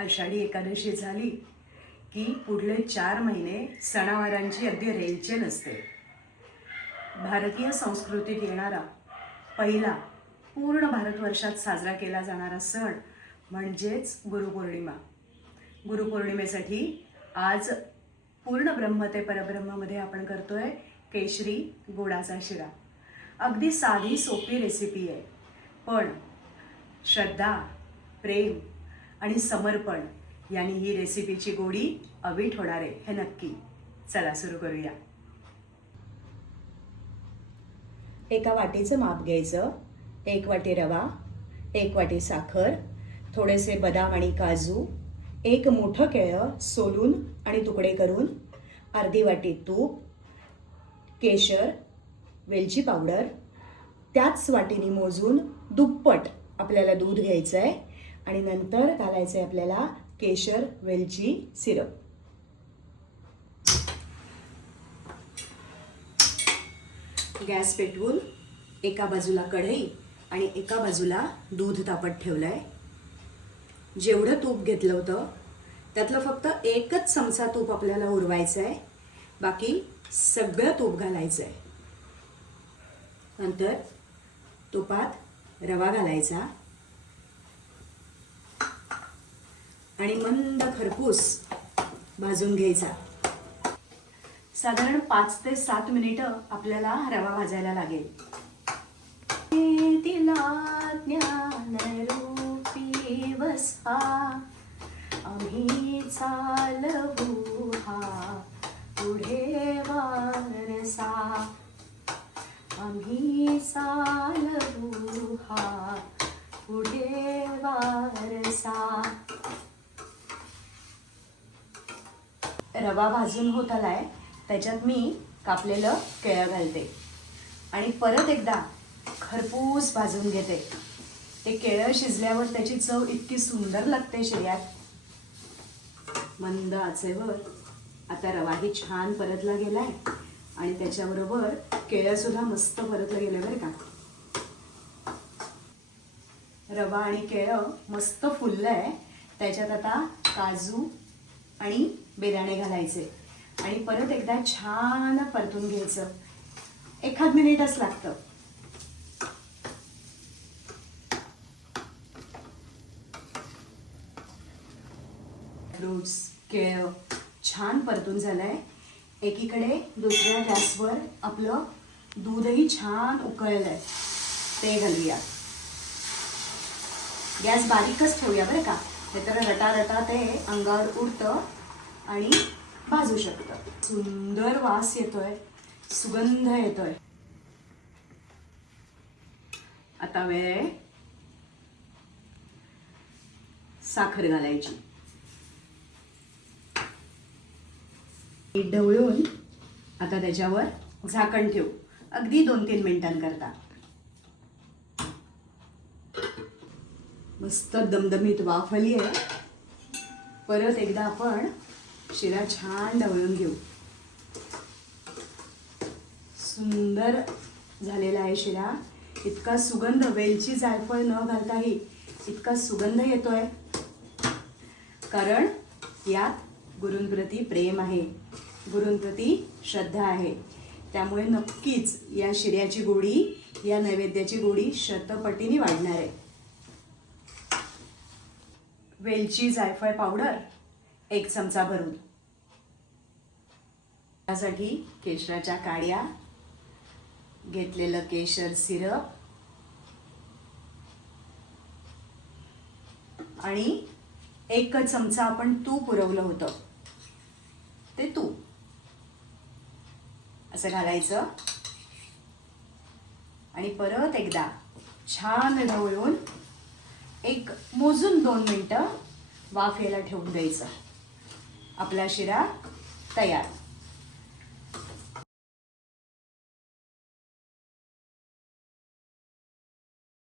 आषाढी एकादशी झाली की पुढले 4 महिने सणावारांची अगदी रेलचेल असते. भारतीय संस्कृतीत येणारा पहिला पूर्ण भारतवर्षात साजरा केला जाणारा सण म्हणजेच गुरुपौर्णिमा. गुरुपौर्णिमेसाठी आज पूर्ण ब्रह्म ते परब्रह्ममध्ये आपण करतोय केशरी गोडाचा शिरा. अगदी साधी सोपी रेसिपी आहे, पण श्रद्धा, प्रेम आणि समर्पण यांनी ही रेसिपीची गोडी अवीट होणार आहे हे नक्की. चला सुरू करूया. एका वाटीचं माप घ्यायचं. 1 वाटी रवा, 1 वाटी साखर, थोडेसे बदाम आणि काजू, 1 मोठं केळं सोलून आणि तुकडे करून, अर्धी वाटी तूप, केशर, वेलची पावडर, त्याच वाटीने मोजून दुप्पट आपल्याला दूध घ्यायचं आहे आणि नंतर घालायचं आहे आपल्याला केशर वेलची सिरप. गॅस पेटवून एका बाजूला कढई आणि एका बाजूला दूध तापत ठेवलं आहे. जेवढं तूप घेतलं होतं त्यातलं फक्त 1च चमचा तूप आपल्याला उरवायचं आहे, बाकी सगळं तूप घालायचं आहे. नंतर तुपात रवा घालायचा आणि मंद खरपूस भाजून घ्यायचा. साधारण 5 ते 7 मिनिटं आपल्याला रवा भाजायला लागेल. तिला ज्ञानरूपी वसा आम्ही चालवू हा पुढे वारसा, आम्ही चालवू हा पुढे वारसा. रवा भाजून होत आलाय, त्याच्यात मी कापलेलं केळं घालते आणि परत एकदा खरपूस भाजून घेते. ते केळं शिजल्यावर त्याची चव इतकी सुंदर लागते शिऱ्यात. मंद आचेवर आता रवाही छान परतला गेलाय आणि त्याच्याबरोबर केळं सुद्धा मस्त परतलं गेलं बरं का. रवा आणि केळं मस्त फुललंय. त्याच्यात आता काजू आणि बेदाणे घालायचे आणि परत एकदा छान परतून घ्यायचं. 1 मिनिटच लागतं. फ्रूट्स, केळं छान परतून झालंय. एकीकडे दुसऱ्या गॅसवर आपलं दूधही छान उकळलंय, ते घालूया. गॅस बारीकच ठेवूया बरं का, नाहीतर रटारटा ते अंगावर उडतं आणि भाजू शकतं. सुंदर वास येतोय, सुगंध येतोय. आता वेळ आहे साखर घालायची. ढवळून आता त्याच्यावर झाकण ठेवू अगदी 2-3 मिनिटांकरता. मस्त दमदमीत वाफ आली आहे. परत एकदा आपण शिरा छान ढवळून घेऊ. सुंदर झालेला आहे शिरा. इतका सुगंध, वेलची जायफळ न घालताही इतका सुगंध येतोय, कारण यात गुरूंप्रती प्रेम आहे, गुरूंप्रती श्रद्धा आहे. त्यामुळे नक्कीच या शिऱ्याची गोडी, या नैवेद्याची गोडी शतपटीने वाढणार आहे. वेलची जायफळ पावडर 1 चमचा भरून, त्यासाठी केशराच्या काड्या, घेतलेलं केशर सिरप आणि 1 चमचा आपण तूप उरवलं होतं ते तूप असं घालायचं आणि परत एकदा छान ढवळून मोजून 2 मिनिटं वाफ यायला ठेवून द्यायचं. आपला शिरा तयार.